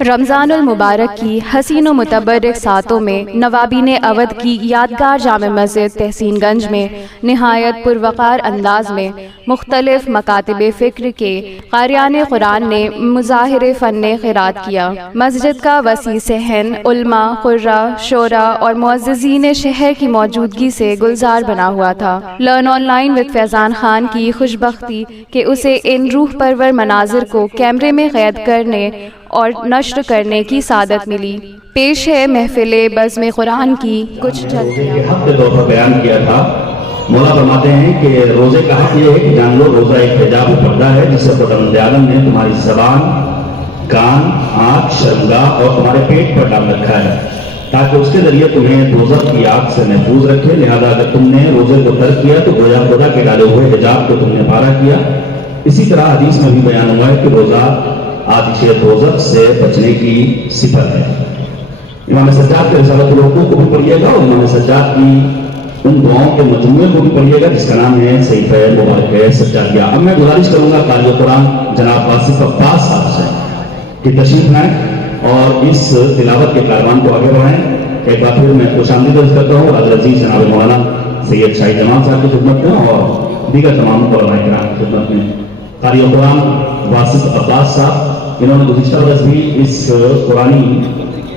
رمضان المبارک کی حسین و متبرک ساعتوں میں نوابین اودھ کی یادگار جامع مسجد تحسین گنج میں نہایت پروقار انداز میں مختلف مکاتب فکر کے قاریان قرآن نے مظاہر فن قرات کیا۔ مسجد کا وسیع صحن علماء، قراء، شعراء اور معززین شہر کی موجودگی سے گلزار بنا ہوا تھا۔ لرن آن لائن وتھ فیضان خان کی خوشبختی کہ اسے ان روح پرور مناظر کو کیمرے میں قید کرنے اور نشر کرنے کی سعادت ملی۔ پیش ہے محفل بزم قرآن کی کچھ جھلکیاں۔ حق کے طور پر بیان کیا تھا۔ مولا فرماتے ہیں کہ روزے کا حق یہ ہے کہ جان لو روزہ ایک حجاب و پردہ ہے جس سے خداوند عالم نے تمہاری زبان، کان، آنکھ، شرمگاہ اور تمہارے پیٹ پر ڈال رکھا ہے تاکہ اس کے ذریعے تمہیں دوزخ کی آگ سے محفوظ رکھے۔ لہذا اگر تم نے روزے کو ترک کیا تو گویا خدا کے ڈالے ہوئے حجاب کو تم نے پارا کیا۔ اسی طرح حدیث میں بھی بیان ہوا ہے کہ روزہ آتش دوزخ سے بچنے کی صفت ہے۔ امام سجاد کے رسالۃ الحقوق کو بھی پڑھیے گا اور امام سجاد کی ان دعاؤں کے مجموعے کو بھی پڑھیے گا جس کا نام ہے صحیفہ مبارکہ سجادیہ۔ اب میں گزارش کروں گا قاری قرآن جناب واصف عباس صاحب سے کہ تشریف لائیں اور اس تلاوت کے کاروان کو آگے بڑھائیں۔ ایک بار پھر میں خوش آمدید عرض کرتا ہوں حضرت عزیز جناب مولانا سید شاہی جمال صاحب کی خدمت میں اور دیگر تمام علماء کرام کی خدمت میں۔ قاری قرآن واصف عباس صاحب انہوں نے گزشتہ برس بھی اس قرآنی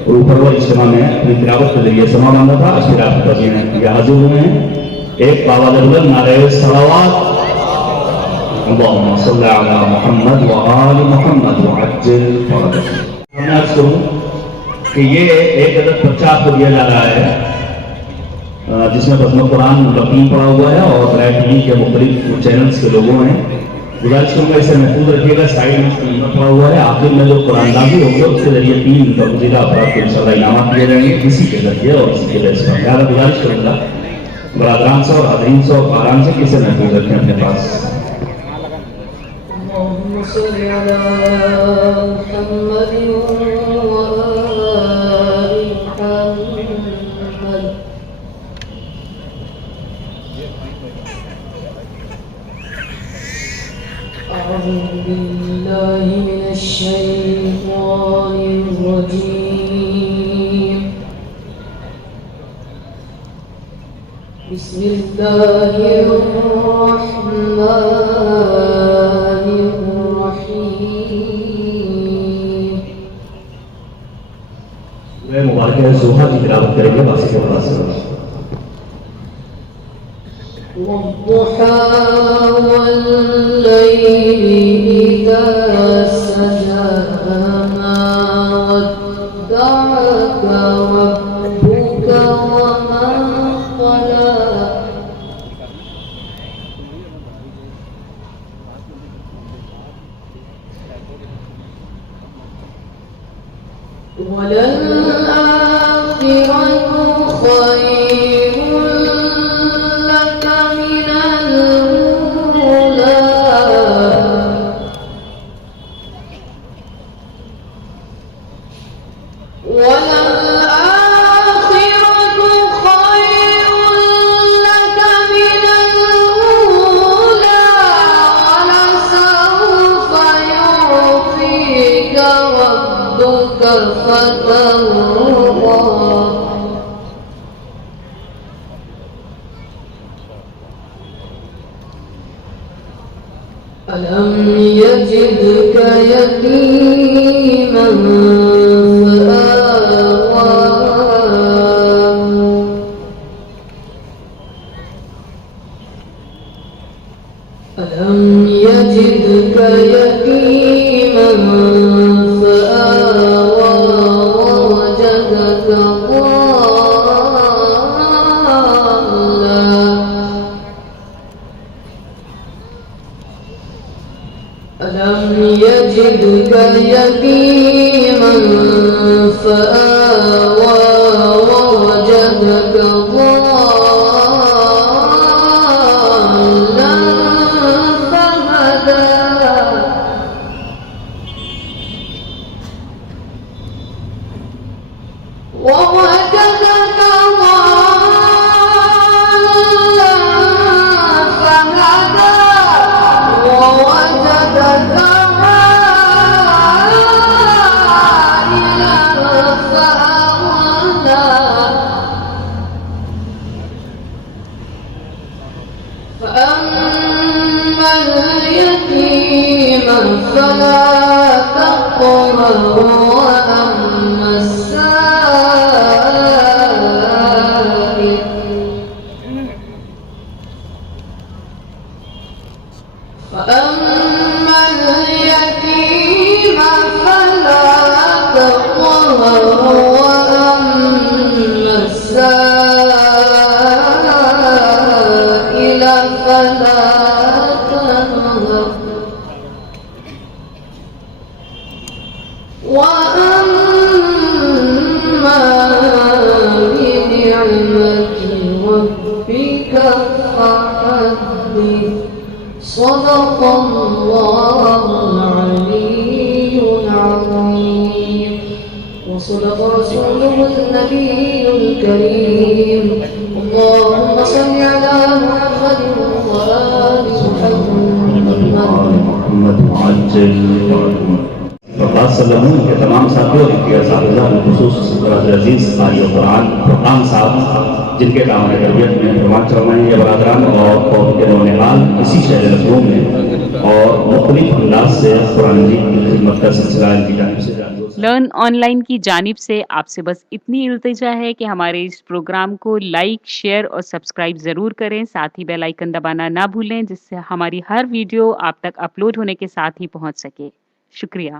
روپرور اجتماع میں اپنی تلاوت کے ذریعے سما باندھا تھا۔ آج پھر آپ کی توجہ میں یہ حاضر ہوئے ہیں۔ ایک باواد بلند نعرہ صلوات اللہم صلی علی محمد وآل محمد وعجل فرجہ۔ میں عرض کروں کہ یہ ایک عدد پرچہ آپ کو دیا جا رہا ہے جس میں بزم قرآن رقیم پڑا ہوا ہے اور برائے ٹی وی کے مختلف چینلز کے لوگوں ہیں۔ گزارش کروں گا اسے محفوظ رکھیے گا۔ سائڈ میں اس کا نمبر پڑا ہوا ہے۔ آخر میں جو قرآن داخل ہوگا اس کے ذریعے 3 برگزیدہ افراد کو انشاءاللہ انعامات دیے جائیں گے اسی کے ذریعے اور اسی کے ذریعے سے۔ لہٰذا گزارش کروں گا برادران سے اور حاضرین سے اور قارئین سے کسے محفوظ رکھیں اپنے پاس۔ اللهم صل على محمد وآل محمد۔ أعوذ بالله من الشيطان الرجيم۔ بسم الله الرحمن الرحيم۔ سورہ مبارکہ زوحہ کی تلاوت کریں گے باسی کے بعد سے۔ والضحى والليل إذا سجى ما ودعك ربك وما قلى وللآخرة خير لك من الأولى وللآخرة خير لك من الأولى ولسوف يعطيك ربك فترضى ألم يجدك يتيما فآوى ألم يجدك يتيما فآوى ووجدك ضالا ألم يجدك يتيما فآوى ووجدك ضالا فهدى ووجدك ضالا فهدى ووجدك عائلا الله العلي العظيم وصدق رسوله النبي الكريم اللهم صل على محمد وآل محمد وقات سلموں کے تمام ساتھیوں کے اساتذہ بالخصوص عزیز قاری قرآن فرقان صاحب جن کے دعوت تربیت میں پروان چرمائیں یہ برادران اور قوم کے نونحال اسی شہر لکھنؤ میں اور مختلف انداز سے قرآن مجید کی خدمت کا سلسلہ ان کی جانب سے جاری لرن آن لائن کی جانب سے آپ سے بس اتنی التجا ہے کہ ہمارے اس پروگرام کو لائک، شیئر اور سبسکرائب ضرور کریں، ساتھ ہی بیل آئیکن دبانا نہ بھولیں جس سے ہماری ہر ویڈیو آپ تک اپلوڈ ہونے کے ساتھ ہی پہنچ سکے۔ شکریہ۔